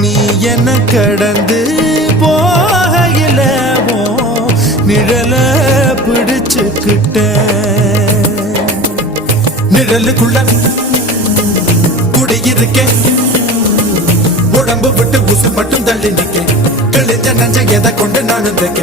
நீ என்ன கடந்து போகையில நிழல பிடிச்சுக்கிட்ட நிழலுக்குள்ள குடியிருக்கேன் உடம்பு விட்டு உசு மட்டும் தள்ளி நிக்க கிழிஞ்ச நஞ்ச எதை கொண்டு நானும் தைக்க